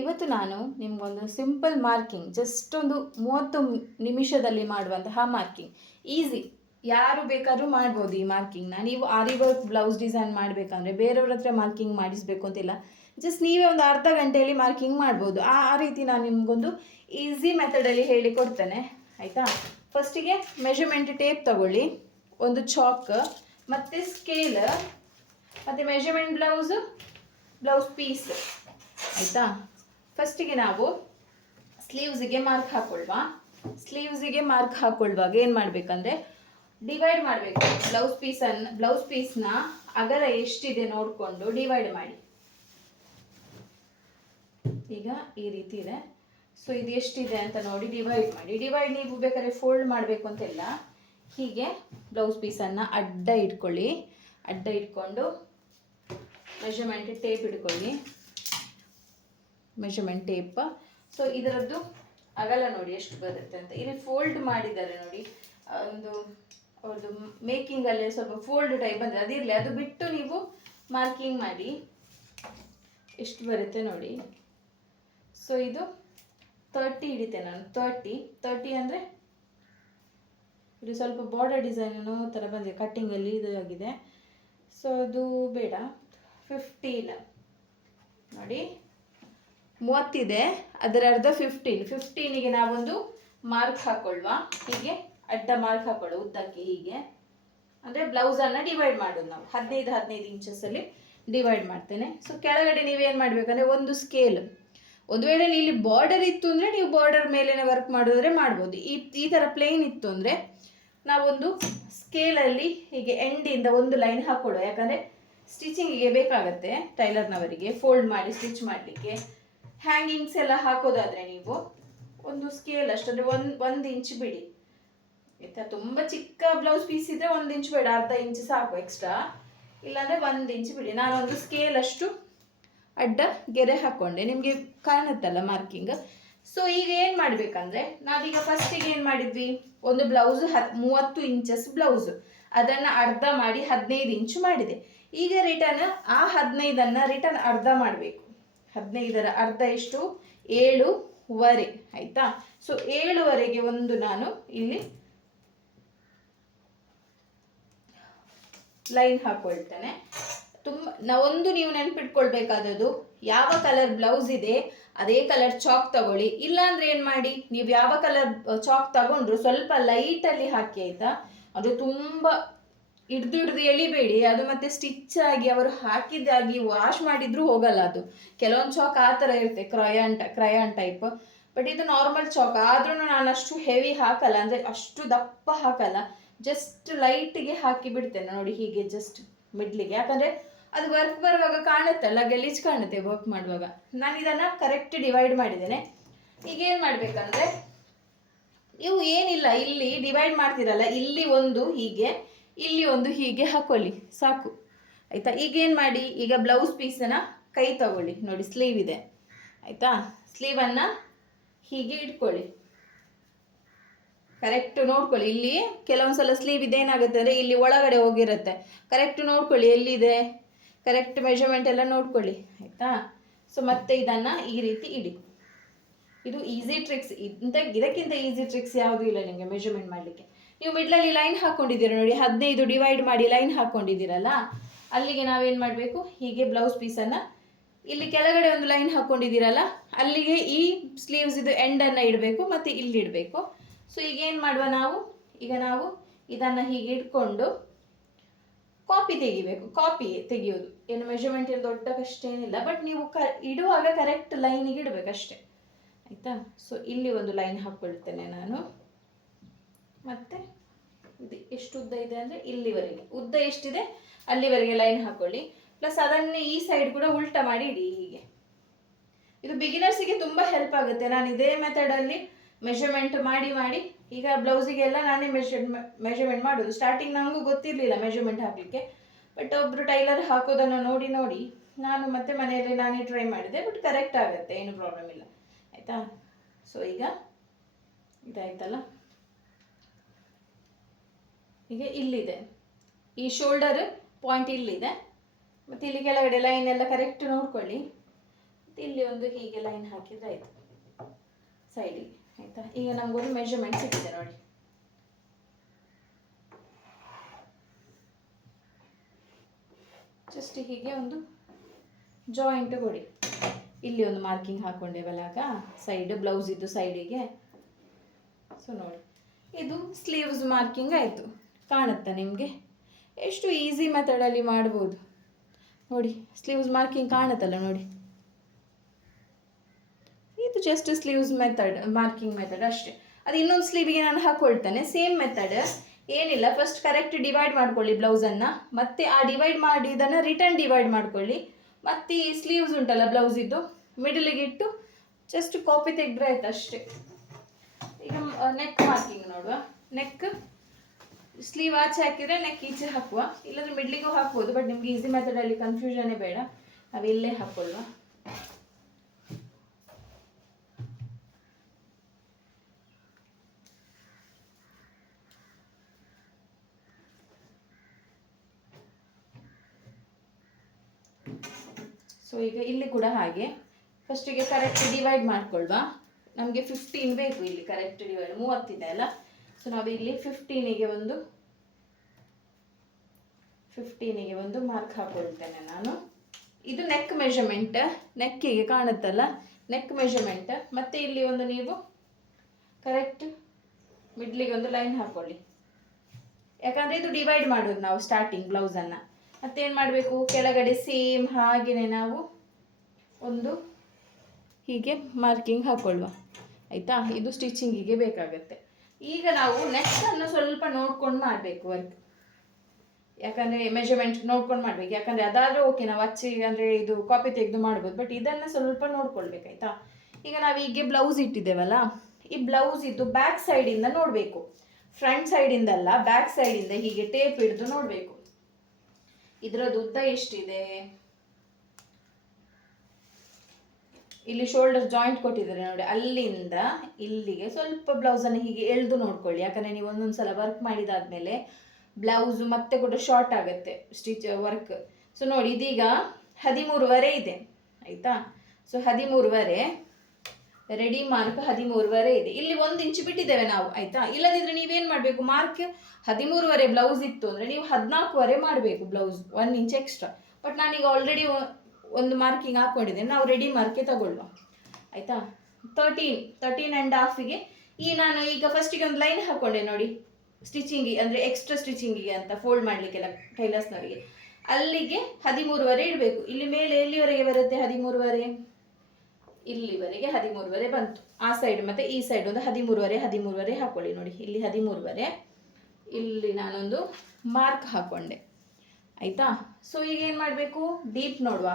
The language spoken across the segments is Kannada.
ಇವತ್ತು ನಾನು ನಿಮಗೊಂದು ಸಿಂಪಲ್ ಮಾರ್ಕಿಂಗ್, ಜಸ್ಟ್ ಒಂದು 30 ನಿಮಿಷದಲ್ಲಿ ಮಾಡುವಂತಹ ಮಾರ್ಕಿಂಗ್, ಈಸಿ, ಯಾರು ಬೇಕಾದ್ರೂ ಮಾಡ್ಬೋದು ಈ ಮಾರ್ಕಿಂಗ್ನ. ನೀವು ಆರಿ ವರ್ಕ್ ಬ್ಲೌಸ್ ಡಿಸೈನ್ ಮಾಡಬೇಕಂದ್ರೆ ಬೇರೆಯವ್ರ ಹತ್ರ ಮಾರ್ಕಿಂಗ್ ಮಾಡಿಸಬೇಕು ಅಂತಿಲ್ಲ, ಜಸ್ಟ್ ನೀವೇ ಒಂದು ಅರ್ಧ ಗಂಟೆಯಲ್ಲಿ ಮಾರ್ಕಿಂಗ್ ಮಾಡ್ಬೋದು. ಆ ರೀತಿ ನಾನು ನಿಮಗೊಂದು ಈಸಿ ಮೆಥಡಲ್ಲಿ ಹೇಳಿ ಕೊಡ್ತೇನೆ, ಆಯಿತಾ. ಫಸ್ಟಿಗೆ ಮೆಷರ್ಮೆಂಟ್ ಟೇಪ್ ತಗೊಳ್ಳಿ, ಒಂದು ಚಾಕ್ ಮತ್ತು ಸ್ಕೇಲ್ ಮತ್ತು ಮೆಷರ್ಮೆಂಟ್ ಬ್ಲೌಸ್ ಪೀಸ್, ಆಯಿತಾ. ಫಸ್ಟಿಗೆ ನಾವು ಸ್ಲೀವ್ಸಿಗೆ ಮಾರ್ಕ್ ಹಾಕ್ಕೊಳ್ವಾ. ಸ್ಲೀವ್ಸಿಗೆ ಮಾರ್ಕ್ ಹಾಕ್ಕೊಳ್ಳುವಾಗ ಏನು ಮಾಡಬೇಕಂದ್ರೆ ಡಿವೈಡ್ ಮಾಡಬೇಕು. ಬ್ಲೌಸ್ ಪೀಸ್ನ ಅಗಲ ಎಷ್ಟಿದೆ ನೋಡಿಕೊಂಡು ಡಿವೈಡ್ ಮಾಡಿ. ಈಗ ಈ ರೀತಿ ಇದೆ, ಸೊ ಇದು ಎಷ್ಟಿದೆ ಅಂತ ನೋಡಿ ಡಿವೈಡ್ ಮಾಡಿ. ಡಿವೈಡ್ ನೀವು ಬೇಕಾದ್ರೆ ಫೋಲ್ಡ್ ಮಾಡಬೇಕು ಅಂತೆಲ್ಲ, ಹೀಗೆ ಬ್ಲೌಸ್ ಪೀಸನ್ನು ಅಡ್ಡ ಇಟ್ಕೊಳ್ಳಿ. ಅಡ್ಡ ಇಟ್ಕೊಂಡು ಮೆಷರ್ಮೆಂಟ್ ಟೇಪ್ ಇಟ್ಕೊಳ್ಳಿ, ಮೆಷರ್ಮೆಂಟ್ ಟೇಪ್. ಸೊ ಇದರದ್ದು ಅಗಲ ನೋಡಿ ಎಷ್ಟು ಬರುತ್ತೆ ಅಂತ. ಇಲ್ಲಿ ಫೋಲ್ಡ್ ಮಾಡಿದ್ದಾರೆ ನೋಡಿ, ಒಂದು ಅವ್ರದ್ದು ಮೇಕಿಂಗಲ್ಲೇ ಸ್ವಲ್ಪ ಫೋಲ್ಡ್ ಟೈಪ್ ಬಂದರೆ ಅದಿರಲಿ, ಅದು ಬಿಟ್ಟು ನೀವು ಮಾರ್ಕಿಂಗ್ ಮಾಡಿ ಎಷ್ಟು ಬರುತ್ತೆ ನೋಡಿ. ಸೊ ಇದು 30 ಹಿಡಿತೆ ನಾನು. 30 ಅಂದರೆ ಇದು ಸ್ವಲ್ಪ ಬಾರ್ಡರ್ ಡಿಸೈನ್ ಅನ್ನೋ ಥರ ಬಂದಿದೆ, ಕಟ್ಟಿಂಗಲ್ಲಿ ಇದು ಆಗಿದೆ. ಸೊ ಅದು ಬೇಡ. 15 ನೋಡಿ, 30 ಇದೆ, ಅದರ ಅರ್ಧ 15ಗೆ ನಾವೊಂದು ಮಾರ್ಕ್ ಹಾಕ್ಕೊಳ್ವಾ. ಹೀಗೆ ಅಡ್ಡ ಮಾರ್ಕ್ ಹಾಕೊಳ್ಳೋ ಉದ್ದಕ್ಕೆ, ಹೀಗೆ ಅಂದರೆ ಬ್ಲೌಸನ್ನು ಡಿವೈಡ್ ಮಾಡೋದು ನಾವು 15 ಇಂಚಸ್ಸಲ್ಲಿ ಡಿವೈಡ್ ಮಾಡ್ತೇನೆ. ಸೊ ಕೆಳಗಡೆ ನೀವೇನು ಮಾಡಬೇಕಂದ್ರೆ ಒಂದು ಸ್ಕೇಲ್, ಒಂದು ವೇಳೆ ಇಲ್ಲಿ ಬಾರ್ಡರ್ ಇತ್ತು ಅಂದರೆ ನೀವು ಬಾರ್ಡರ್ ಮೇಲೇ ವರ್ಕ್ ಮಾಡಿದ್ರೆ ಮಾಡ್ಬೋದು. ಈ ಥರ ಪ್ಲೇನ್ ಇತ್ತು ಅಂದರೆ ನಾವೊಂದು ಸ್ಕೇಲಲ್ಲಿ ಹೀಗೆ ಎಂಡಿಂದ ಒಂದು ಲೈನ್ ಹಾಕ್ಕೊಡುವ, ಯಾಕಂದರೆ ಸ್ಟಿಚಿಂಗಿಗೆ ಬೇಕಾಗತ್ತೆ ಟೈಲರ್ನವರಿಗೆ ಫೋಲ್ಡ್ ಮಾಡಿ ಸ್ಟಿಚ್ ಮಾಡಲಿಕ್ಕೆ. ಹ್ಯಾಂಗಿಂಗ್ಸ್ ಎಲ್ಲ ಹಾಕೋದಾದರೆ ನೀವು ಒಂದು ಸ್ಕೇಲ್ ಅಷ್ಟು ಅಂದರೆ ಒಂದು ಇಂಚ್ ಬಿಡಿ, ಆಯಿತಾ. ತುಂಬ ಚಿಕ್ಕ ಬ್ಲೌಸ್ ಪೀಸ್ ಇದ್ದರೆ 1 ಇಂಚ್ ಬೇಡ, ಅರ್ಧ ಇಂಚ್ ಸಾಕು ಎಕ್ಸ್ಟ್ರಾ, ಇಲ್ಲಾಂದರೆ 1 ಇಂಚ್ ಬಿಡಿ. ನಾನೊಂದು ಸ್ಕೇಲ್ ಅಷ್ಟು ಅಡ್ಡ ಗೆರೆ ಹಾಕ್ಕೊಂಡೆ, ನಿಮಗೆ ಕಾಣುತ್ತಲ್ಲ ಮಾರ್ಕಿಂಗ್. ಸೊ ಈಗ ಏನು ಮಾಡಬೇಕಂದ್ರೆ ನಾವೀಗ ಫಸ್ಟಿಗೆ ಏನು ಮಾಡಿದ್ವಿ, ಒಂದು ಬ್ಲೌಸ್ 30 ಇಂಚಸ್ ಬ್ಲೌಸು, ಅದನ್ನು ಅರ್ಧ ಮಾಡಿ 15 ಇಂಚು ಮಾಡಿದೆ. ಈಗ ರಿಟರ್ನ್ ಆ 15ಅನ್ನು ರಿಟರ್ನ್ ಅರ್ಧ ಮಾಡಬೇಕು. 15ರ ಅರ್ಧ ಎಷ್ಟು, 7.5, ಆಯಿತಾ. ಸೊ 7.5ಗೆ ಒಂದು ನಾನು ಇಲ್ಲಿ ಲೈನ್ ಹಾಕ್ಕೊಳ್ತೇನೆ. ಒಂದು ನೀವು ನೆನ್ಪಿಟ್ಕೊಳ್ಬೇಕಾದದ್ದು, ಯಾವ ಕಲರ್ ಬ್ಲೌಸ್ ಇದೆ ಅದೇ ಕಲರ್ ಚಾಕ್ ತಗೊಳ್ಳಿ. ಇಲ್ಲಾಂದ್ರೆ ಏನು ಮಾಡಿ, ನೀವು ಯಾವ ಕಲರ್ ಚಾಕ್ ತಗೊಂಡ್ರು ಸ್ವಲ್ಪ ಲೈಟಲ್ಲಿ ಹಾಕಿ, ಆಯಿತಾ. ಅದು ತುಂಬ ಹಿಡ್ದು ಎಳಿಬೇಡಿ, ಅದು ಮತ್ತೆ ಸ್ಟಿಚ್ ಆಗಿ ಅವರು ಹಾಕಿದ್ದಾಗಿ ವಾಶ್ ಮಾಡಿದ್ರು ಹೋಗಲ್ಲ ಅದು. ಕೆಲವೊಂದು ಚಾಕ್ ಆ ಥರ ಇರುತ್ತೆ, ಕ್ರಯಾನ್ ಟೈಪ್. ಬಟ್ ಇದು ನಾರ್ಮಲ್ ಚಾಕ್, ಆದ್ರೂ ನಾನು ಅಷ್ಟು ಹೆವಿ ಹಾಕಲ್ಲ, ಅಂದರೆ ಅಷ್ಟು ದಪ್ಪ ಹಾಕಲ್ಲ, ಜಸ್ಟ್ ಲೈಟಿಗೆ ಹಾಕಿ ಬಿಡ್ತೇನೆ ನೋಡಿ, ಹೀಗೆ ಜಸ್ಟ್ ಮಿಡ್ಲಿಗೆ. ಯಾಕಂದರೆ ಅದು ವರ್ಕ್ ಬರುವಾಗ ಕಾಣುತ್ತಲ್ಲ, ಗಲೀಜು ಕಾಣುತ್ತೆ ವರ್ಕ್ ಮಾಡುವಾಗ. ನಾನು ಇದನ್ನು ಕರೆಕ್ಟ್ ಡಿವೈಡ್ ಮಾಡಿದ್ದೇನೆ. ಈಗ ಏನು ಮಾಡಬೇಕಂದ್ರೆ ನೀವು ಏನಿಲ್ಲ, ಇಲ್ಲಿ ಡಿವೈಡ್ ಮಾಡ್ತೀರಲ್ಲ, ಇಲ್ಲಿ ಒಂದು ಹೀಗೆ, ಇಲ್ಲಿ ಒಂದು ಹೀಗೆ ಹಾಕೊಳ್ಳಿ, ಸಾಕು, ಆಯಿತಾ. ಈಗೇನು ಮಾಡಿ, ಈಗ ಬ್ಲೌಸ್ ಪೀಸನ್ನು ಕೈ ತಗೊಳ್ಳಿ ನೋಡಿ, ಸ್ಲೀವ್ ಇದೆ, ಆಯಿತಾ. ಸ್ಲೀವನ್ನು ಹೀಗೆ ಇಟ್ಕೊಳ್ಳಿ, ಕರೆಕ್ಟ್ ನೋಡ್ಕೊಳ್ಳಿ. ಇಲ್ಲಿ ಕೆಲವೊಂದು ಸಲ ಸ್ಲೀವ್ ಇದೇನಾಗುತ್ತೆ ಅಂದರೆ ಇಲ್ಲಿ ಒಳಗಡೆ ಹೋಗಿರುತ್ತೆ, ಕರೆಕ್ಟ್ ನೋಡ್ಕೊಳ್ಳಿ ಎಲ್ಲಿದೆ, ಕರೆಕ್ಟ್ ಮೆಷರ್ಮೆಂಟ್ ಎಲ್ಲ ನೋಡ್ಕೊಳ್ಳಿ, ಆಯಿತಾ. ಸೊ ಮತ್ತೆ ಇದನ್ನು ಈ ರೀತಿ ಇಡಿ. ಇದು ಈಸಿ ಟ್ರಿಕ್ಸ್, ಇದಕ್ಕಿಂತ ಈಸಿ ಟ್ರಿಕ್ಸ್ ಯಾವುದೂ ಇಲ್ಲ ನಿಮಗೆ ಮೆಷರ್ಮೆಂಟ್ ಮಾಡಲಿಕ್ಕೆ. ನೀವು ಮಿಡ್ಲಲ್ಲಿ ಲೈನ್ ಹಾಕ್ಕೊಂಡಿದ್ದೀರ ನೋಡಿ, 15 ಡಿವೈಡ್ ಮಾಡಿ ಲೈನ್ ಹಾಕ್ಕೊಂಡಿದ್ದೀರಲ್ಲ, ಅಲ್ಲಿಗೆ ನಾವೇನು ಮಾಡಬೇಕು, ಹೀಗೆ ಬ್ಲೌಸ್ ಪೀಸನ್ನು ಇಲ್ಲಿ ಕೆಳಗಡೆ ಒಂದು ಲೈನ್ ಹಾಕ್ಕೊಂಡಿದ್ದೀರಲ್ಲ, ಅಲ್ಲಿಗೆ ಈ ಸ್ಲೀವ್ಸ್ ಇದು ಎಂಡನ್ನು ಇಡಬೇಕು ಮತ್ತು ಇಲ್ಲಿ ಇಡಬೇಕು. ಸೊ ಈಗ ಏನು ಮಾಡುವ ನಾವು, ಈಗ ನಾವು ಇದನ್ನು ಹೀಗೆ ಇಟ್ಕೊಂಡು ಕಾಪಿ ತೆಗಿಯೋದು. ಏನು ಮೆಷರ್ಮೆಂಟ್ ಏನು ದೊಡ್ಡ ಕಷ್ಟ ಏನಿಲ್ಲ, ಬಟ್ ನೀವು ಇಡುವಾಗ ಕರೆಕ್ಟ್ ಲೈನಿಗೆ ಇಡಬೇಕಷ್ಟೆ, ಆಯಿತಾ. ಸೊ ಇಲ್ಲಿ ಒಂದು ಲೈನ್ ಹಾಕ್ಕೊಳ್ತೇನೆ ನಾನು, ಮತ್ತು ಇದು ಎಷ್ಟು ಉದ್ದ ಇದೆ ಅಂದರೆ ಇಲ್ಲಿವರೆಗೆ, ಉದ್ದ ಎಷ್ಟಿದೆ ಅಲ್ಲಿವರೆಗೆ ಲೈನ್ ಹಾಕ್ಕೊಳ್ಳಿ. ಪ್ಲಸ್ ಅದನ್ನೇ ಈ ಸೈಡ್ ಕೂಡ ಉಲ್ಟಾ ಮಾಡಿ ಇಡಿ ಹೀಗೆ. ಇದು ಬಿಗಿನರ್ಸಿಗೆ ತುಂಬ ಹೆಲ್ಪ್ ಆಗುತ್ತೆ. ನಾನು ಇದೇ ಮೆಥಡಲ್ಲಿ ಮೆಷರ್ಮೆಂಟ್ ಮಾಡಿ ಈಗ ಬ್ಲೌಸಿಗೆಲ್ಲ ನಾನೇ ಮೆಷರ್ಮೆಂಟ್ ಮಾಡೋದು. ಸ್ಟಾರ್ಟಿಂಗ್ ನನಗೂ ಗೊತ್ತಿರಲಿಲ್ಲ ಮೆಷರ್ಮೆಂಟ್ ಹಾಕಲಿಕ್ಕೆ, ಬಟ್ ಒಬ್ಬರು ಟೈಲರ್ ಹಾಕೋದನ್ನು ನೋಡಿ ನಾನು ಮತ್ತೆ ಮನೆಯಲ್ಲಿ ನಾನೇ ಟ್ರೈ ಮಾಡಿದೆ, ಬಟ್ ಕರೆಕ್ಟ್ ಆಗುತ್ತೆ, ಏನು ಪ್ರಾಬ್ಲಮ್ ಇಲ್ಲ, ಆಯಿತಾ. ಸೊ ಈಗ ಇದಾಯ್ತಲ್ಲ, ಈಗ ಇಲ್ಲಿದೆ ಈ ಶೋಲ್ಡರ್ ಪಾಯಿಂಟ್, ಇಲ್ಲಿದೆ, ಮತ್ತು ಇಲ್ಲಿ ಕೆಳಗಡೆ ಲೈನ್ ಎಲ್ಲ ಕರೆಕ್ಟ್ ನೋಡ್ಕೊಳ್ಳಿ. ಇಲ್ಲಿ ಒಂದು ಹೀಗೆ ಲೈನ್ ಹಾಕಿದ್ರೆ ಆಯಿತು ಸೈಡಿಗೆ, ಆಯಿತಾ. ಈಗ ನಮಗೊಂದು ಮೆಜರ್ಮೆಂಟ್ ಸಿಕ್ಕಿದೆ ನೋಡಿ. ಜಸ್ಟ್ ಹೀಗೆ ಒಂದು ಜಾಯಿಂಟ್ ಕೊಡಿ. ಇಲ್ಲಿ ಒಂದು ಮಾರ್ಕಿಂಗ್ ಹಾಕ್ಕೊಂಡೇವಲ್ಲ ಆಗ ಸೈಡ್ ಬ್ಲೌಸ್ ಇದ್ದು ಸೈಡಿಗೆ. ಸೊ ನೋಡಿ, ಇದು ಸ್ಲೀವ್ಸ್ ಮಾರ್ಕಿಂಗ್ ಆಯಿತು. ಕಾಣುತ್ತಾ ನಿಮಗೆ? ಎಷ್ಟು ಈಸಿ ಮೆಥಡಲ್ಲಿ ಮಾಡ್ಬೋದು ನೋಡಿ. ಸ್ಲೀವ್ಸ್ ಮಾರ್ಕಿಂಗ್ ಕಾಣುತ್ತಲ್ಲ ನೋಡಿ, ಇದು just sleeves method, marking method ಅಷ್ಟೇ. ಅದು ಇನ್ನೊಂದು ಸ್ಲೀವಿಗೆ ನಾನು ಹಾಕ್ಕೊಳ್ತೇನೆ. ಸೇಮ್ ಮೆಥಡ್ ಏನಿಲ್ಲ. ಫಸ್ಟ್ ಕರೆಕ್ಟ್ ಡಿವೈಡ್ ಮಾಡ್ಕೊಳ್ಳಿ ಬ್ಲೌಸನ್ನು, ಮತ್ತೆ ಆ ಡಿವೈಡ್ ಮಾಡಿದ್ದನ್ನು ರಿಟರ್ನ್ ಡಿವೈಡ್ ಮಾಡ್ಕೊಳ್ಳಿ. ಮತ್ತು ಈ ಸ್ಲೀವ್ಸ್ ಉಂಟಲ್ಲ ಬ್ಲೌಸ್ ಇದ್ದು ಮಿಡಲಿಗೆ ಇಟ್ಟು ಜಸ್ಟ್ ಕಾಪಿ ತೆಗೆದ್ರೆ ಆಯ್ತು ಅಷ್ಟೇ. ಈಗ ನೆಕ್ ಮಾರ್ಕಿಂಗ್ ನೋಡುವ. ನೆಕ್ ಸ್ಲೀವ್ ಆಚೆ ಹಾಕಿದರೆ ನೆಕ್ ಈಚೆ ಹಾಕುವ, ಇಲ್ಲಾಂದರೆ ಮಿಡ್ಲಿಗೂ ಹಾಕ್ಬೋದು. ಬಟ್ ನಿಮ್ಗೆ ಈಸಿ ಮೆಥಡಲ್ಲಿ ಕನ್ಫ್ಯೂಷನ್ನೇ ಬೇಡ, ನಾವು ಇಲ್ಲೇ ಹಾಕ್ಕೊಳ್ಳುವ. ಸೊ ಈಗ ಇಲ್ಲಿ ಕೂಡ ಹಾಗೆ ಫಸ್ಟಿಗೆ ಕರೆಕ್ಟ್ ಡಿವೈಡ್ ಮಾಡ್ಕೊಳ್ವಾ. ನಮಗೆ 15 ಬೇಕು ಇಲ್ಲಿ ಕರೆಕ್ಟ್ ಡಿವೈಡ್, 30 ಇದೆ ಅಲ್ಲ. ಸೊ ನಾವು ಇಲ್ಲಿ 15ಗೆ ಒಂದು ಮಾರ್ಕ್ ಹಾಕೊಳ್ತೇನೆ ನಾನು. ಇದು ನೆಕ್ ಮೆಷರ್ಮೆಂಟ್, ನೆಕ್ಕಿಗೆ ಕಾಣುತ್ತಲ್ಲ ನೆಕ್ ಮೆಷರ್ಮೆಂಟ್. ಮತ್ತು ಇಲ್ಲಿ ಒಂದು ನೀವು ಕರೆಕ್ಟ್ ಮಿಡ್ಲಿಗೆ ಒಂದು ಲೈನ್ ಹಾಕ್ಕೊಳ್ಳಿ. ಯಾಕಂದರೆ ಇದು ಡಿವೈಡ್ ಮಾಡೋದು ನಾವು ಸ್ಟಾರ್ಟಿಂಗ್ ಬ್ಲೌಸನ್ನು. ಮತ್ತೇನು ಮಾಡಬೇಕು, ಕೆಳಗಡೆ ಸೇಮ್ ಹಾಗೆಯೇ ನಾವು ಒಂದು ಹೀಗೆ ಮಾರ್ಕಿಂಗ್ ಹಾಕ್ಕೊಳ್ಳುವ, ಆಯಿತಾ. ಇದು ಸ್ಟಿಚಿಂಗಿಗೆ ಬೇಕಾಗುತ್ತೆ. ಈಗ ನಾವು ನೆಕ್ಸ್ಟನ್ನು ಸ್ವಲ್ಪ ನೋಡ್ಕೊಂಡು ಮಾಡಬೇಕು ವರ್ಕ್, ಯಾಕಂದರೆ ಮೆಜರ್ಮೆಂಟ್ ನೋಡ್ಕೊಂಡು ಮಾಡಬೇಕು. ಯಾಕಂದರೆ ಅದಾದರೆ ಓಕೆ, ನಾವು ಅಚ್ಚಿಗೆ ಅಂದರೆ ಇದು ಕಾಪಿ ತೆಗೆದು ಮಾಡ್ಬೋದು. ಬಟ್ ಇದನ್ನು ಸ್ವಲ್ಪ ನೋಡ್ಕೊಳ್ಬೇಕು, ಆಯಿತಾ. ಈಗ ನಾವು ಹೀಗೆ ಬ್ಲೌಸ್ ಇಟ್ಟಿದ್ದೇವಲ್ಲ, ಈ ಬ್ಲೌಸ್ ಇದ್ದು ಬ್ಯಾಕ್ ಸೈಡಿಂದ ನೋಡಬೇಕು, ಫ್ರಂಟ್ ಸೈಡಿಂದಲ್ಲ ಬ್ಯಾಕ್ ಸೈಡಿಂದ ಹೀಗೆ ಟೇಪ್ ಹಿಡಿದು ನೋಡಬೇಕು. ಇದರದ್ದು ಉದ್ದ ಎಷ್ಟಿದೆ, ಇಲ್ಲಿ ಶೋಲ್ಡರ್ ಜಾಯಿಂಟ್ ಕೊಟ್ಟಿದ್ದಾರೆ ನೋಡಿ, ಅಲ್ಲಿಂದ ಇಲ್ಲಿಗೆ ಸ್ವಲ್ಪ ಬ್ಲೌಸನ್ನು ಹೀಗೆ ಎಳೆದು ನೋಡ್ಕೊಳ್ಳಿ. ಯಾಕಂದರೆ ನೀವು ಒಂದೊಂದು ಸಲ ವರ್ಕ್ ಮಾಡಿದಾದ್ಮೇಲೆ ಬ್ಲೌಸು ಮತ್ತೆ ಕೂಡ ಶಾರ್ಟ್ ಆಗುತ್ತೆ ಸ್ಟಿಚ್ ವರ್ಕ್. ಸೊ ನೋಡಿ, ಇದೀಗ 13.5 ಇದೆ, ಆಯಿತಾ. ಸೊ 13.5 ರೆಡಿ ಮಾರ್ಕ್ 13.5 ಇದೆ. ಇಲ್ಲಿ 1 ಇಂಚ್ ಬಿಟ್ಟಿದ್ದೇವೆ ನಾವು, ಆಯಿತಾ. ಇಲ್ಲದಿದ್ದರೆ ನೀವೇನು ಮಾಡಬೇಕು, ಮಾರ್ಕ್ 13.5 ಬ್ಲೌಸ್ ಇತ್ತು ಅಂದರೆ ನೀವು 14.5 ಮಾಡಬೇಕು ಬ್ಲೌಸ್, 1 ಇಂಚ್ ಎಕ್ಸ್ಟ್ರಾ. ಬಟ್ ನಾನೀಗ ಆಲ್ರೆಡಿ ಒಂದು ಮಾರ್ಕಿಂಗ್ ಹಾಕ್ಕೊಂಡಿದ್ದೇನೆ, ನಾವು ರೆಡಿ ಮಾರ್ಕೆ ತಗೊಳ್ಳುವ, ಆಯಿತಾ. 13.5ಗೆ ಈ ನಾನು ಈಗ ಫಸ್ಟಿಗೆ ಒಂದು ಲೈನ್ ಹಾಕ್ಕೊಂಡೆ ನೋಡಿ, ಸ್ಟಿಚಿಂಗಿಗೆ ಅಂದರೆ ಎಕ್ಸ್ಟ್ರಾ ಸ್ಟಿಚಿಂಗಿಗೆ ಅಂತ ಫೋಲ್ಡ್ ಮಾಡಲಿಕ್ಕೆಲ್ಲ ಟೈಲರ್ಸ್ನವರಿಗೆ. ಅಲ್ಲಿಗೆ 13.5 ಇಡಬೇಕು. ಇಲ್ಲಿ ಮೇಲೆ ಎಲ್ಲಿವರೆಗೆ ಬರುತ್ತೆ 13.5, ಇಲ್ಲಿವರೆಗೆ 13.5 ಬಂತು. ಆ ಸೈಡ್ ಮತ್ತು ಈ ಸೈಡ್ ಒಂದು 13.5 ಹಾಕ್ಕೊಳ್ಳಿ ನೋಡಿ. ಇಲ್ಲಿ 13.5, ಇಲ್ಲಿ ನಾನೊಂದು ಮಾರ್ಕ್ ಹಾಕ್ಕೊಂಡೆ, ಆಯಿತಾ. ಸೊ ಈಗ ಏನು ಮಾಡಬೇಕು, ಡೀಪ್ ನೋಡುವ.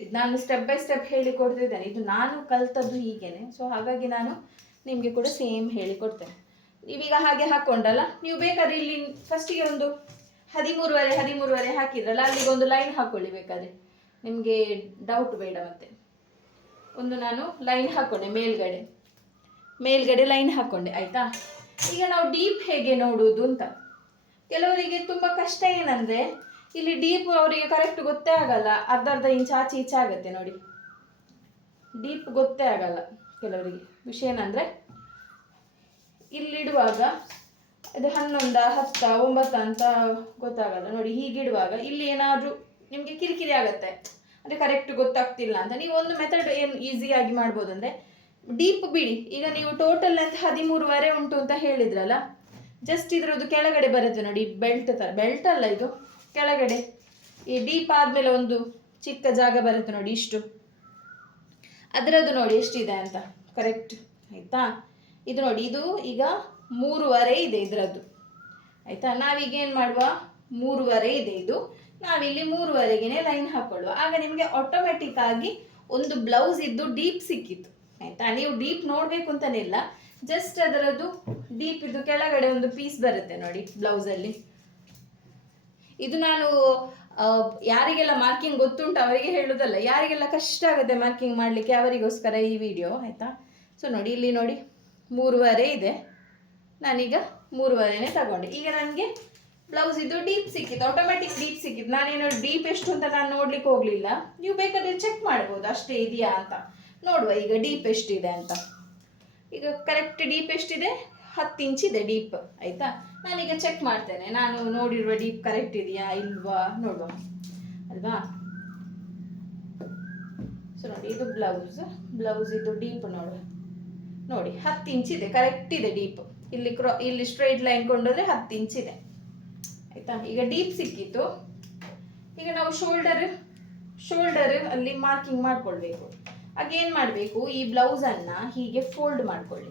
ಇದು ನಾನು ಸ್ಟೆಪ್ ಬೈ ಸ್ಟೆಪ್ ಹೇಳಿಕೊಡ್ತಿದ್ದೇನೆ, ಇದು ನಾನು ಕಲ್ತದ್ದು ಹೀಗೇನೆ. ಸೊ ಹಾಗಾಗಿ ನಾನು ನಿಮಗೆ ಕೂಡ ಸೇಮ್ ಹೇಳಿಕೊಡ್ತೇನೆ. ನೀವೀಗ ಹಾಗೆ ಹಾಕ್ಕೊಂಡಲ್ಲ, ನೀವು ಬೇಕಾದ್ರೆ ಇಲ್ಲಿ ಫಸ್ಟಿಗೆ ಒಂದು 13.5 ಹಾಕಿದ್ರಲ್ಲ, ಅಲ್ಲಿಗೆ ಒಂದು ಲೈನ್ ಹಾಕ್ಕೊಳ್ಳಿ ಬೇಕಾದರೆ, ನಿಮಗೆ ಡೌಟ್ ಬೇಡ. ಮತ್ತೆ ಒಂದು ನಾನು ಲೈನ್ ಹಾಕ್ಕೊಂಡೆ, ಮೇಲ್ಗಡೆ ಲೈನ್ ಹಾಕ್ಕೊಂಡೆ, ಆಯಿತಾ. ಈಗ ನಾವು ಡೀಪ್ ಹೇಗೆ ನೋಡುವುದು ಅಂತ ಕೆಲವರಿಗೆ ತುಂಬ ಕಷ್ಟ. ಏನಂದರೆ ಇಲ್ಲಿ ಡೀಪ್ ಅವರಿಗೆ ಕರೆಕ್ಟ್ ಗೊತ್ತೇ ಆಗಲ್ಲ, ಅರ್ಧ ಇಂಚ್ ಆಚೆ ಈಚೆ ಆಗುತ್ತೆ ನೋಡಿ, ಡೀಪ್ ಗೊತ್ತೇ ಆಗಲ್ಲ ಕೆಲವರಿಗೆ. ವಿಷಯ ಏನಂದರೆ ಇಲ್ಲಿಡುವಾಗ ಇದು 11, 10, 9 ಅಂತ ಗೊತ್ತಾಗಲ್ಲ ನೋಡಿ. ಹೀಗಿಡುವಾಗ ಇಲ್ಲಿ ಏನಾದರೂ ನಿಮಗೆ ಕಿರಿಕಿರಿ ಆಗುತ್ತೆ, ಅಂದರೆ ಕರೆಕ್ಟ್ ಗೊತ್ತಾಗ್ತಿಲ್ಲ ಅಂತ. ನೀವು ಒಂದು ಮೆಥಡ್ ಏನು ಈಸಿಯಾಗಿ ಮಾಡ್ಬೋದು ಅಂದರೆ ಡೀಪ್ ಬಿಡಿ. ಈಗ ನೀವು ಟೋಟಲ್ ಅಂತ 13.5 ಉಂಟು ಅಂತ ಹೇಳಿದ್ರಲ್ಲ, ಜಸ್ಟ್ ಇದರದ್ದು ಕೆಳಗಡೆ ಬರುತ್ತೆ ನೋಡಿ, ಬೆಲ್ಟ್ ಥರ, ಬೆಲ್ಟ್ ಅಲ್ಲ ಇದು, ಕೆಳಗಡೆ ಈ ಡೀಪ್ ಆದಮೇಲೆ ಒಂದು ಚಿಕ್ಕ ಜಾಗ ಬರುತ್ತೆ ನೋಡಿ, ಇಷ್ಟು ಅದರದ್ದು ನೋಡಿ ಎಷ್ಟಿದೆ ಅಂತ ಕರೆಕ್ಟ್, ಆಯಿತಾ. ಇದು ನೋಡಿ, ಇದು ಈಗ 3.5 ಇದೆ ಇದರದ್ದು, ಆಯಿತಾ. ನಾವೀಗ ಏನು ಮಾಡುವ, 3.5 ಇದೆ ಇದು, ನಾವಿಲ್ಲಿ 3.5ಗೆ ಲೈನ್ ಹಾಕ್ಕೊಳ್ಳುವ. ಆಗ ನಿಮಗೆ ಆಟೋಮೆಟಿಕ್ ಆಗಿ ಒಂದು ಬ್ಲೌಸ್ ಇದ್ದು ಡೀಪ್ ಸಿಕ್ಕಿತ್ತು, ಆಯಿತಾ. ನೀವು ಡೀಪ್ ನೋಡಬೇಕು ಅಂತಲೇ ಇಲ್ಲ, ಜಸ್ಟ್ ಅದರದ್ದು ಡೀಪ್ ಇದು ಕೆಳಗಡೆ ಒಂದು ಪೀಸ್ ಬರುತ್ತೆ ನೋಡಿ ಬ್ಲೌಸಲ್ಲಿ. ಇದು ನಾನು ಯಾರಿಗೆಲ್ಲ ಮಾರ್ಕಿಂಗ್ ಗೊತ್ತುಂಟು ಅವರಿಗೆ ಹೇಳೋದಲ್ಲ, ಯಾರಿಗೆಲ್ಲ ಕಷ್ಟ ಆಗುತ್ತೆ ಮಾರ್ಕಿಂಗ್ ಮಾಡಲಿಕ್ಕೆ ಅವರಿಗೋಸ್ಕರ ಈ ವಿಡಿಯೋ, ಆಯಿತಾ. ಸೊ ನೋಡಿ, ಇಲ್ಲಿ ನೋಡಿ 3.5 ಇದೆ, ನಾನೀಗ 3.5ನೇ ತಗೊಂಡೆ. ಈಗ ನನಗೆ ಬ್ಲೌಸ್ ಇದು ಡೀಪ್ ಸಿಕ್ಕಿತ್ತು, ಆಟೋಮೆಟಿಕ್ ಡೀಪ್ ಸಿಕ್ಕಿತ್ತು. ನಾನೇನೋ ಡೀಪ್ ಎಷ್ಟು ಅಂತ ನಾನು ನೋಡ್ಲಿಕ್ಕೆ ಹೋಗ್ಲಿಲ್ಲ. ನೀವು ಬೇಕಾದ್ರೆ ಚೆಕ್ ಮಾಡ್ಬೋದು ಅಷ್ಟೇ ಇದೆಯಾ ಅಂತ. ನೋಡುವ ಈಗ ಡೀಪ್ ಎಷ್ಟಿದೆ ಅಂತ. ಈಗ ಕರೆಕ್ಟ್ ಡೀಪ್ ಎಷ್ಟಿದೆ, 10 ಇಂಚಿದೆ ಡೀಪ್. ಆಯ್ತಾ, ನಾನೀಗ ಚೆಕ್ ಮಾಡ್ತೇನೆ, ನಾನು ನೋಡಿರುವ ಡೀಪ್ ಕರೆಕ್ಟ್ ಇದೆಯಾ ಇಲ್ವಾ ನೋಡುವ ಅಲ್ವಾ. ಸೊ ನೋಡಿ, ಇದು ಬ್ಲೌಸ್ ಇದು ಡೀಪ್ ನೋಡಿ 10 ಇಂಚಿದೆ, ಕರೆಕ್ಟ್ ಇದೆ ಡೀಪ್. ಇಲ್ಲಿ ಸ್ಟ್ರೈಟ್ ಲೈನ್ ಕೊಂಡೋದ್ರೆ 10 ಇಂಚಿದೆ. ಆಯ್ತಾ, ಈಗ ಡೀಪ್ ಸಿಕ್ಕಿತ್ತು. ಈಗ ನಾವು ಶೋಲ್ಡರ್ ಅಲ್ಲಿ ಮಾರ್ಕಿಂಗ್ ಮಾಡ್ಕೊಳ್ಬೇಕು. ಆಗ ಏನ್ ಮಾಡಬೇಕು, ಈ ಬ್ಲೌಸ್ ಅನ್ನ ಹೀಗೆ ಫೋಲ್ಡ್ ಮಾಡ್ಕೊಳ್ಳಿ.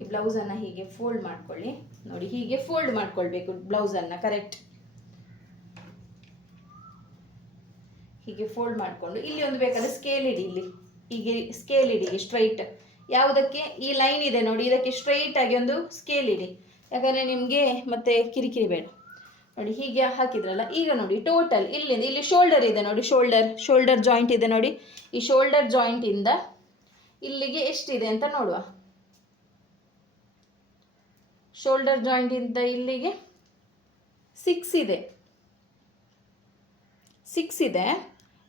ಈ ಬ್ಲೌಸ್ ಅನ್ನ ಹೀಗೆ ಫೋಲ್ಡ್ ಮಾಡ್ಕೊಳ್ಳಿ. ನೋಡಿ, ಹೀಗೆ ಫೋಲ್ಡ್ ಮಾಡ್ಕೊಳ್ಬೇಕು ಬ್ಲೌಸ್ ಅನ್ನ. ಕರೆಕ್ಟ್ ಹೀಗೆ ಫೋಲ್ಡ್ ಮಾಡ್ಕೊಂಡು ಇಲ್ಲಿ ಒಂದು ಬೇಕಾದ್ರೆ ಸ್ಕೇಲ್ ಇಡಿ. ಇಲ್ಲಿ ಹೀಗೆ ಸ್ಕೇಲ್ ಇಡಿ ಸ್ಟ್ರೈಟ್. ಯಾವುದಕ್ಕೆ, ಈ ಲೈನ್ ಇದೆ ನೋಡಿ, ಇದಕ್ಕೆ ಸ್ಟ್ರೈಟ್ ಆಗಿ ಒಂದು ಸ್ಕೇಲ್ ಇಡಿ. ಯಾಕಂದ್ರೆ ನಿಮ್ಗೆ ಮತ್ತೆ ಕಿರಿಕಿರಿ ಬೇಡ. ನೋಡಿ ಹೀಗೆ ಹಾಕಿದ್ರಲ್ಲ. ಈಗ ನೋಡಿ ಟೋಟಲ್ ಇಲ್ಲಿಂದ ಇಲ್ಲಿ ಶೋಲ್ಡರ್ ಇದೆ ನೋಡಿ, ಶೋಲ್ಡರ್ ಜಾಯಿಂಟ್ ಇದೆ ನೋಡಿ. ಈ ಶೋಲ್ಡರ್ ಜಾಯಿಂಟ್ ಇಂದ ಇಲ್ಲಿಗೆ ಎಷ್ಟಿದೆ ಅಂತ ನೋಡುವ. ಶೋಲ್ಡರ್ ಜಾಯಿಂಟ್ ಇಂದ ಇಲ್ಲಿಗೆ 6 ಇದೆ.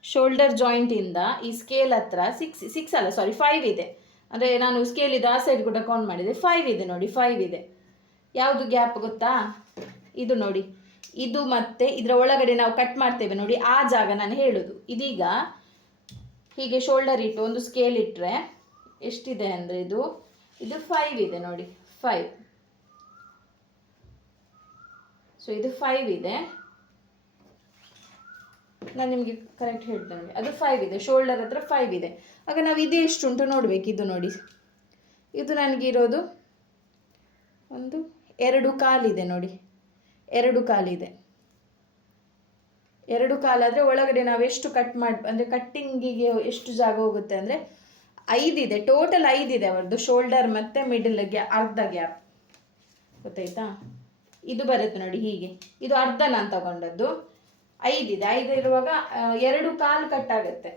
ಶೋಲ್ಡರ್ ಜಾಯಿಂಟ್ ಇಂದ ಈ ಸ್ಕೇಲ್ ಹತ್ರ 5 ಇದೆ. ಅಂದರೆ ನಾನು ಸ್ಕೇಲ್ ಇದು ಆ ಸೈಡ್ ಕೂಡ ಕೌಂಟ್ ಮಾಡಿದೆ, 5 ಇದೆ ನೋಡಿ, 5 ಇದೆ. ಯಾವುದು ಗ್ಯಾಪ್ ಗೊತ್ತಾ, ಇದು ನೋಡಿ, ಇದು ಮತ್ತೆ ಇದರ ಒಳಗಡೆ ನಾವು ಕಟ್ ಮಾಡ್ತೇವೆ ನೋಡಿ, ಆ ಜಾಗ ನಾನು ಹೇಳುದು. ಇದೀಗ ಹೀಗೆ ಶೋಲ್ಡರ್ ಇಟ್ಟು ಒಂದು ಸ್ಕೇಲ್ ಇಟ್ಟರೆ ಎಷ್ಟಿದೆ ಅಂದರೆ ಇದು 5 ಇದೆ ನೋಡಿ, 5. ಸೊ ಇದು 5 ಇದೆ. ನಾನು ನಿಮಗೆ ಕರೆಕ್ಟ್ ಹೇಳ್ತೇನೆ ನೋಡಿ, ಅದು 5 ಇದೆ. ಶೋಲ್ಡರ್ ಹತ್ರ 5 ಇದೆ. ಆಗ ನಾವು ಇದು ಎಷ್ಟು ಉಂಟು ನೋಡ್ಬೇಕು. ಇದು ನೋಡಿ, ಇದು ನನಗಿರೋದು ಒಂದು 2 ಕಾಲಿದೆ ನೋಡಿ, 2 ಕಾಲಿದೆ. 2 ಕಾಲಾದರೆ ಒಳಗಡೆ ನಾವು ಎಷ್ಟು ಕಟ್ ಅಂದರೆ ಕಟ್ಟಿಂಗಿಗೆ ಎಷ್ಟು ಜಾಗ ಹೋಗುತ್ತೆ ಅಂದರೆ 5 ಇದೆ. ಟೋಟಲ್ 5 ಇದೆ ಅವರದ್ದು, ಶೋಲ್ಡರ್ ಮತ್ತು ಮಿಡಲ್ಗೆ ಅರ್ಧ ಗ್ಯಾಪ್. ಗೊತ್ತಾಯ್ತಾ, ಇದು ಬರುತ್ತೆ ನೋಡಿ ಹೀಗೆ. ಇದು ಅರ್ಧ ನಾನು ತಗೊಂಡದ್ದು. 5 ಇದೆ. 5 ಇರುವಾಗ 2 ಕಾಲು ಕಟ್ ಆಗುತ್ತೆ.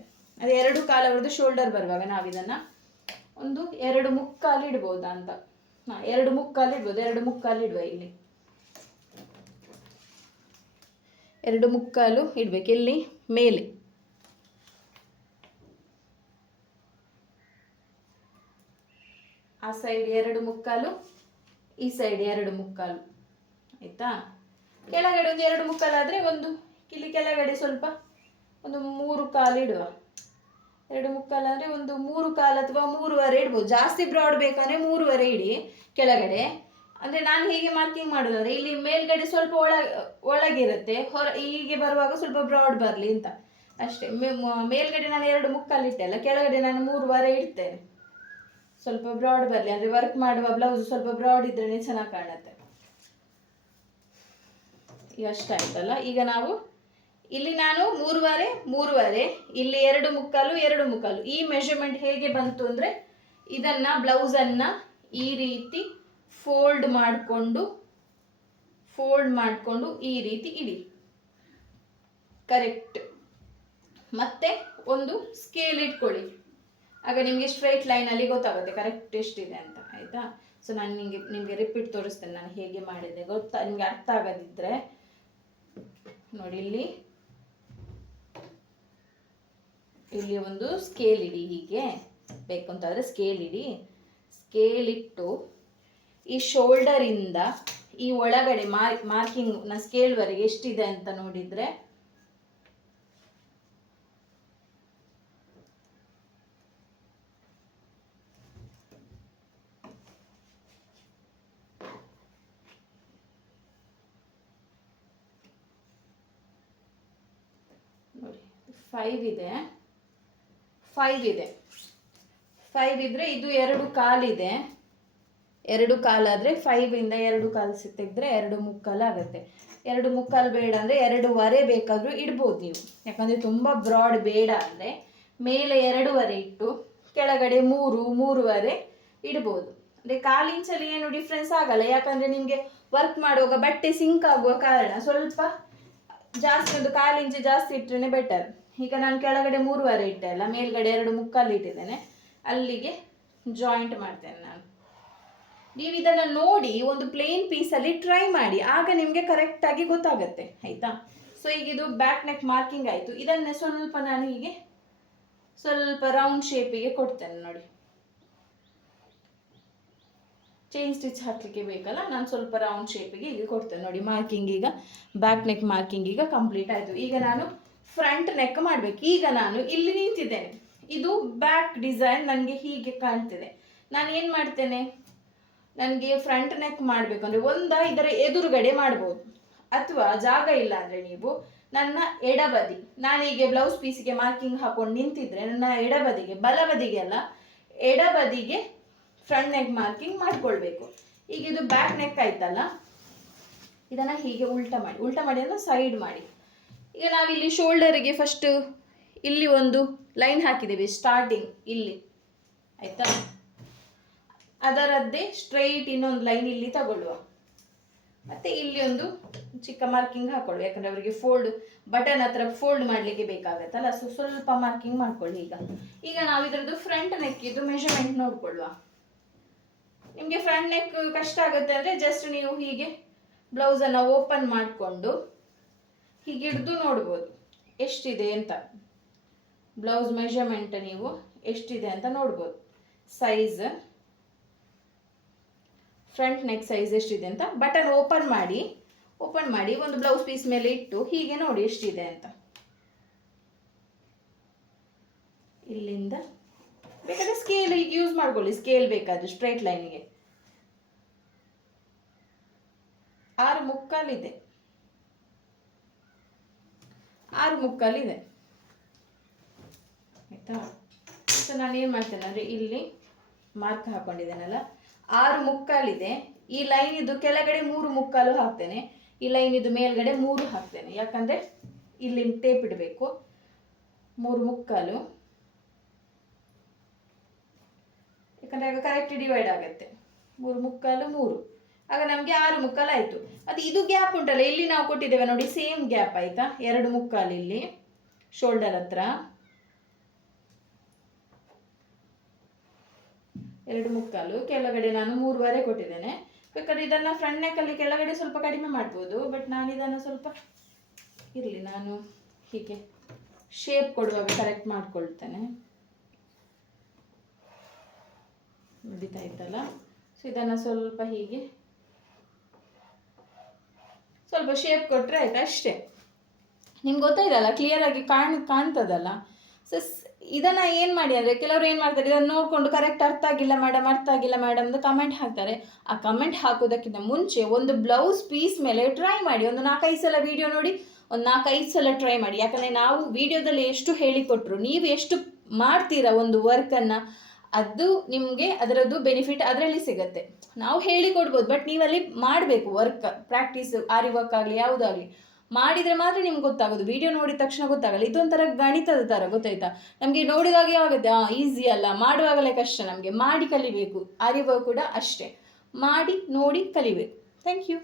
ಅದೇ 2 ಕಾಲು ಅವರದ್ದು ಶೋಲ್ಡರ್ ಬರುವಾಗ ನಾವಿದನ್ನು ಒಂದು 2 ಮುಕ್ಕಾಲು ಇಡ್ಬೋದಾ ಅಂತ. 2 ಮುಕ್ಕಾಲು ಇಡ್ಬೋದು. 2 ಮುಕ್ಕಾಲು ಇಡುವ. ಇಲ್ಲಿ 2 ಮುಕ್ಕಾಲು ಇಡ್ಬೇಕು. ಇಲ್ಲಿ ಮೇಲೆ ಆ ಸೈಡ್ 2 ಮುಕ್ಕಾಲು, ಈ ಸೈಡ್ 2 ಮುಕ್ಕಾಲು. ಆಯ್ತಾ, ಕೆಳಗಡೆ ಒಂದು 2 ಮುಕ್ಕಾಲು ಆದರೆ ಒಂದು ಇಲ್ಲಿ ಕೆಳಗಡೆ ಸ್ವಲ್ಪ ಒಂದು 3 ಕಾಲು ಇಡುವ. 2 ಮುಕ್ಕಾಲು ಅಂದರೆ ಒಂದು 3 ಕಾಲು ಅಥವಾ 3.25 ಇಡ್ಬೋದು. ಜಾಸ್ತಿ ಬ್ರಾಡ್ ಬೇಕಂದರೆ 3.25 ಇಡಿ ಕೆಳಗಡೆ. ಅಂದರೆ ನಾನು ಹೀಗೆ ಮಾರ್ಕಿಂಗ್ ಮಾಡೋದಾದ್ರೆ ಇಲ್ಲಿ ಮೇಲ್ಗಡೆ ಸ್ವಲ್ಪ ಒಳಗಿರುತ್ತೆ, ಹೀಗೆ ಬರುವಾಗ ಸ್ವಲ್ಪ ಬ್ರಾಡ್ ಬರಲಿ ಅಂತ ಅಷ್ಟೇ. ಮೇಲ್ಗಡೆ ನಾನು 2 ಮುಕ್ಕಾಲು ಇಟ್ಟೆಲ್ಲ, ಕೆಳಗಡೆ ನಾನು 3.25 ಇಡ್ತೇನೆ, ಸ್ವಲ್ಪ ಬ್ರಾಡ್ ಬರಲಿ. ಅಂದರೆ ವರ್ಕ್ ಮಾಡುವ ಬ್ಲೌಸ್ ಸ್ವಲ್ಪ ಬ್ರಾಡ್ ಇದ್ರೇ ಚೆನ್ನಾಗಿ ಕಾಣುತ್ತೆ. ಈಗ ಅಷ್ಟಾಯ್ತಲ್ಲ. ಈಗ ನಾವು ಇಲ್ಲಿ ನಾನು 3.25, ಇಲ್ಲಿ 2 ಮುಕ್ಕಾಲು, 2 ಮುಕ್ಕಾಲು. ಈ ಮೆಷರ್ಮೆಂಟ್ ಹೇಗೆ ಬಂತು ಅಂದರೆ, ಇದನ್ನು ಬ್ಲೌಸನ್ನು ಈ ರೀತಿ ಫೋಲ್ಡ್ ಮಾಡಿಕೊಂಡು ಈ ರೀತಿ ಇಡಿ. ಕರೆಕ್ಟ್. ಮತ್ತೆ ಒಂದು ಸ್ಕೇಲ್ ಇಟ್ಕೊಳ್ಳಿ, ಆಗ ನಿಮಗೆ ಸ್ಟ್ರೈಟ್ ಲೈನಲ್ಲಿ ಗೊತ್ತಾಗುತ್ತೆ ಕರೆಕ್ಟ್ ಎಷ್ಟಿದೆ ಅಂತ. ಆಯಿತಾ, ಸೊ ನಾನು ನಿಮಗೆ ರಿಪೀಟ್ ತೋರಿಸ್ತೇನೆ ನಾನು ಹೇಗೆ ಮಾಡಿದೆ. ನಿಮಗೆ ಅರ್ಥ ಆಗದಿದ್ದರೆ ನೋಡಿ, ಇಲ್ಲಿ ಒಂದು ಸ್ಕೇಲ್ ಇಡಿ. ಹೀಗೆ ಬೇಕು ಅಂತಾದರೆ ಸ್ಕೇಲ್ ಇಡಿ. ಸ್ಕೇಲ್ ಇಟ್ಟು ಈ ಶೋಲ್ಡರಿಂದ ಈ ಒಳಗಡೆ ಮಾರ್ಕಿಂಗ್ ಸ್ಕೇಲ್ವರೆಗೆ ಎಷ್ಟಿದೆ ಅಂತ ನೋಡಿದರೆ ನೋಡಿ 5 ಇದೆ. 5 ಇದ್ರೆ ಇದು 2 ಕಾಲಿದೆ. 2 ಕಾಲಾದರೆ 5 ಇಂದ 2 ಕಾಲು ತೆಗೆದ್ರೆ 2 ಮುಕ್ಕಾಲು ಆಗುತ್ತೆ. 2 ಮುಕ್ಕಾಲು ಬೇಡ ಅಂದರೆ 2.25 ಬೇಕಾದರೂ ಇಡ್ಬೋದು ನೀವು. ಯಾಕಂದರೆ ತುಂಬ ಬ್ರಾಡ್ ಬೇಡ ಅಂದರೆ ಮೇಲೆ 2.25 ಇಟ್ಟು ಕೆಳಗಡೆ 3.25 ಇಡ್ಬೋದು. ಅಂದರೆ 1/4 ಇಂಚಲ್ಲಿ ಏನು ಡಿಫ್ರೆನ್ಸ್ ಆಗಲ್ಲ. ಯಾಕಂದರೆ ನಿಮಗೆ ವರ್ಕ್ ಮಾಡುವಾಗ ಬಟ್ಟೆ ಸಿಂಕ್ ಆಗುವ ಕಾರಣ ಸ್ವಲ್ಪ ಜಾಸ್ತಿ, ಒಂದು 1/4 ಇಂಚು ಜಾಸ್ತಿ ಇಟ್ಟರೆ ಬೆಟರ್. ಈಗ ನಾನು ಕೆಳಗಡೆ 3.25 ಇಟ್ಟೆ ಅಲ್ಲ, ಮೇಲ್ಗಡೆ 2 ಮುಕ್ಕಾಲು ಇಟ್ಟಿದ್ದೇನೆ, ಅಲ್ಲಿಗೆ ಜಾಯಿಂಟ್ ಮಾಡ್ತೇನೆ ನಾನು. ನೀವು ಇದನ್ನು ನೋಡಿ ಒಂದು ಪ್ಲೇನ್ ಪೀಸಲ್ಲಿ ಟ್ರೈ ಮಾಡಿ, ಆಗ ನಿಮಗೆ ಕರೆಕ್ಟಾಗಿ ಗೊತ್ತಾಗತ್ತೆ, ಆಯಿತಾ. ಸೊ ಈಗ ಇದು ಬ್ಯಾಕ್ ನೆಕ್ ಮಾರ್ಕಿಂಗ್ ಆಯಿತು. ಇದನ್ನೇ ಸ್ವಲ್ಪ ನಾನು ಹೀಗೆ ಸ್ವಲ್ಪ ರೌಂಡ್ ಶೇಪಿಗೆ ಕೊಡ್ತೇನೆ ನೋಡಿ. ಚೈನ್ ಸ್ಟಿಚ್ ಹಾಕಲಿಕ್ಕೆ ಬೇಕಲ್ಲ, ನಾನು ಸ್ವಲ್ಪ ರೌಂಡ್ ಶೇಪಿಗೆ ಈಗ ಕೊಡ್ತೇನೆ ನೋಡಿ. ಮಾರ್ಕಿಂಗ್ ಈಗ ಬ್ಯಾಕ್ ನೆಕ್ ಮಾರ್ಕಿಂಗ್ ಈಗ ಕಂಪ್ಲೀಟ್ ಆಯಿತು. ಈಗ ನಾನು ಫ್ರಂಟ್ ನೆಕ್ ಮಾಡಬೇಕು. ಈಗ ನಾನು ಇಲ್ಲಿ ನಿಂತಿದ್ದೇನೆ, ಇದು ಬ್ಯಾಕ್ ಡಿಸೈನ್ ನನಗೆ ಹೀಗೆ ಕಾಣ್ತಿದೆ. ನಾನು ಏನು ಮಾಡ್ತೇನೆ, ನನಗೆ ಫ್ರಂಟ್ ನೆಕ್ ಮಾಡಬೇಕು ಅಂದರೆ ಇದರ ಎದುರುಗಡೆ ಮಾಡ್ಬೋದು, ಅಥವಾ ಜಾಗ ಇಲ್ಲ ಅಂದರೆ ನೀವು ನನ್ನ ಎಡಬದಿ, ನಾನೀಗ ಬ್ಲೌಸ್ ಪೀಸಿಗೆ ಮಾರ್ಕಿಂಗ್ ಹಾಕೊಂಡು ನಿಂತಿದ್ರೆ ನನ್ನ ಎಡಬದಿಗೆ, ಬಲಬದಿಗೆ ಅಲ್ಲ ಎಡಬದಿಗೆ ಫ್ರಂಟ್ ನೆಕ್ ಮಾರ್ಕಿಂಗ್ ಮಾಡ್ಕೊಳ್ಬೇಕು. ಈಗ ಇದು ಬ್ಯಾಕ್ ನೆಕ್ ಆಯ್ತಲ್ಲ, ಇದನ್ನು ಹೀಗೆ ಉಲ್ಟಾ ಮಾಡಿ ಅಂದರೆ ಸೈಡ್ ಮಾಡಿ. ಈಗ ನಾವಿಲ್ಲಿ ಶೋಲ್ಡರಿಗೆ ಫಸ್ಟ್ ಇಲ್ಲಿ ಒಂದು ಲೈನ್ ಹಾಕಿದ್ದೇವೆ ಸ್ಟಾರ್ಟಿಂಗ್ ಇಲ್ಲಿ, ಆಯಿತಾ. ಅದರದ್ದೇ ಸ್ಟ್ರೈಟ್ ಇನ್ನೊಂದು ಲೈನ್ ಇಲ್ಲಿ ತಗೊಳ್ಳುವ, ಮತ್ತು ಇಲ್ಲಿ ಒಂದು ಚಿಕ್ಕ ಮಾರ್ಕಿಂಗ್ ಹಾಕೊಳ್ಳುವ, ಯಾಕಂದರೆ ಅವರಿಗೆ ಫೋಲ್ಡ್ ಬಟನ್ ಹತ್ರ ಫೋಲ್ಡ್ ಮಾಡಲಿಕ್ಕೆ ಬೇಕಾಗತ್ತಲ್ಲ. ಸೊ ಸ್ವಲ್ಪ ಮಾರ್ಕಿಂಗ್ ಮಾಡ್ಕೊಳ್ಳಿ. ಈಗ ನಾವು ಇದರದ್ದು ಫ್ರಂಟ್ ನೆಕ್ಕಿದ್ದು ಮೆಷರ್ಮೆಂಟ್ ನೋಡ್ಕೊಳ್ಳುವ. ನಿಮಗೆ ಫ್ರಂಟ್ ನೆಕ್ ಕಷ್ಟ ಆಗುತ್ತೆ ಅಂದರೆ ಜಸ್ಟ್ ನೀವು ಹೀಗೆ ಬ್ಲೌಸನ್ನು ಓಪನ್ ಮಾಡಿಕೊಂಡು ಹೀಗೆ ಹಿಡಿದು ನೋಡ್ಬೋದು ಎಷ್ಟಿದೆ ಅಂತ. ಬ್ಲೌಸ್ ಮೆಷರ್ಮೆಂಟ್ ನೀವು ಎಷ್ಟಿದೆ ಅಂತ ನೋಡ್ಬೋದು. ಸೈಜ್ ಫ್ರಂಟ್ ನೆಕ್ ಸೈಜ್ ಎಷ್ಟಿದೆ ಅಂತ ಬಟನ್ ಓಪನ್ ಮಾಡಿ ಒಂದು ಬ್ಲೌಸ್ ಪೀಸ್ ಮೇಲೆ ಇಟ್ಟು ಹೀಗೆ ನೋಡಿ ಎಷ್ಟಿದೆ ಅಂತ. ಇಲ್ಲಿಂದ ಬೇಕಾದ್ರೆ ಸ್ಕೇಲ್ ಈಗ ಯೂಸ್ ಮಾಡ್ಕೊಳ್ಳಿ, ಸ್ಕೇಲ್ ಬೇಕಾದ್ರೆ ಸ್ಟ್ರೈಟ್ ಲೈನಿಗೆ 6.75 ಇದೆ, 6.75 ಇದೆ, ಆಯ್ತಾ. ಸೊ ನಾನು ಏನು ಮಾಡ್ತೇನೆ ಅಂದರೆ ಇಲ್ಲಿ ಮಾರ್ಕ್ ಹಾಕೊಂಡಿದ್ದೇನಲ್ಲ 6.75 ಇದೆ. ಈ ಲೈನ್ ಇದು ಕೆಳಗಡೆ 3.75 ಹಾಕ್ತೇನೆ, ಈ ಲೈನ್ ಇದು ಮೇಲ್ಗಡೆ 3 ಹಾಕ್ತೇನೆ, ಯಾಕಂದರೆ ಇಲ್ಲಿ ಟೇಪ್ ಇಡಬೇಕು. 3.75 ಯಾಕಂದರೆ ಆಗ ಕರೆಕ್ಟ್ ಡಿವೈಡ್ ಆಗುತ್ತೆ. 3.75 ಆಗ ನಮಗೆ 6.75 ಆಯಿತು. ಮತ್ತು ಇದು ಗ್ಯಾಪ್ ಉಂಟಲ್ಲ ಇಲ್ಲಿ ನಾವು ಕೊಟ್ಟಿದ್ದೇವೆ ನೋಡಿ, ಸೇಮ್ ಗ್ಯಾಪ್ ಆಯಿತಾ. 2.75 ಇಲ್ಲಿ ಶೋಲ್ಡರ್ ಹತ್ರ, 2.75 ಕೆಳಗಡೆ ನಾನು 3.25 ಕೊಟ್ಟಿದ್ದೇನೆ. ಬೇಕಾದ್ರೆ ಇದನ್ನು ಫ್ರಂಟ್ ನೆಕ್ಕಲ್ಲಿ ಕೆಳಗಡೆ ಸ್ವಲ್ಪ ಕಡಿಮೆ ಮಾಡ್ಬೋದು, ಬಟ್ ನಾನು ಇದನ್ನು ಸ್ವಲ್ಪ ಇರಲಿ ನಾನು ಹೀಗೆ ಶೇಪ್ ಕೊಡುವಾಗ ಕರೆಕ್ಟ್ ಮಾಡ್ಕೊಳ್ತೇನೆ. ನಡೀತಾ ಇತ್ತಲ್ಲ. ಸೊ ಇದನ್ನು ಸ್ವಲ್ಪ ಹೀಗೆ ಸ್ವಲ್ಪ ಶೇಪ್ ಕೊಟ್ಟರೆ ಆಯ್ತು, ಅಷ್ಟೇ. ನಿಮ್ಗೆ ಗೊತ್ತಾಯ್ತಲ್ಲ, ಕ್ಲಿಯರಾಗಿ ಕಾಣ್ತದಲ್ಲ. ಸೊ ಇದನ್ನು ಏನು ಮಾಡಿ ಅಂದರೆ ಕೆಲವರು ಏನು ಮಾಡ್ತಾರೆ, ಇದನ್ನು ನೋಡಿಕೊಂಡು ಕರೆಕ್ಟ್ ಅರ್ಥ ಆಗಿಲ್ಲ ಮೇಡಮ್ ಅಂತ ಕಮೆಂಟ್ ಹಾಕ್ತಾರೆ. ಆ ಕಮೆಂಟ್ ಹಾಕೋದಕ್ಕಿಂತ ಮುಂಚೆ ಒಂದು ಬ್ಲೌಸ್ ಪೀಸ್ ಮೇಲೆ ಟ್ರೈ ಮಾಡಿ, ಒಂದು 4-5 ಸಲ ವಿಡಿಯೋ ನೋಡಿ, ಒಂದು 4-5 ಸಲ ಟ್ರೈ ಮಾಡಿ. ಯಾಕಂದರೆ ನಾವು ವಿಡಿಯೋದಲ್ಲಿ ಎಷ್ಟು ಹೇಳಿಕೊಟ್ರು, ನೀವು ಎಷ್ಟು ಮಾಡ್ತೀರಾ ಒಂದು ವರ್ಕನ್ನು, ಅದು ನಿಮಗೆ ಅದರದ್ದು ಬೆನಿಫಿಟ್ ಅದರಲ್ಲಿ ಸಿಗುತ್ತೆ. ನಾವು ಹೇಳಿಕೊಡ್ಬೋದು, ಬಟ್ ನೀವಲ್ಲಿ ಮಾಡಬೇಕು ವರ್ಕ್, ಪ್ರಾಕ್ಟೀಸ್, ಆರಿ ವರ್ಕ್ ಆಗಲಿ ಯಾವುದಾಗಲಿ ಮಾಡಿದರೆ ಮಾತ್ರ ನಿಮ್ಗೆ ಗೊತ್ತಾಗೋದು. ವಿಡಿಯೋ ನೋಡಿದ ತಕ್ಷಣ ಗೊತ್ತಾಗಲ್ಲ. ಇದೊಂಥರ ಗಣಿತದ ಥರ, ಗೊತ್ತಾಯ್ತಾ. ನಮಗೆ ನೋಡಿದಾಗೆ ಆಗುತ್ತೆ, ಈಸಿ ಅಲ್ಲ, ಮಾಡುವಾಗಲೇ ಕಷ್ಟ. ನಮಗೆ ಮಾಡಿ ಕಲಿಬೇಕು. ಆರಿ ವರ್ಕ್ ಕೂಡ ಅಷ್ಟೇ, ಮಾಡಿ ನೋಡಿ ಕಲಿಬೇಕು. Thank you.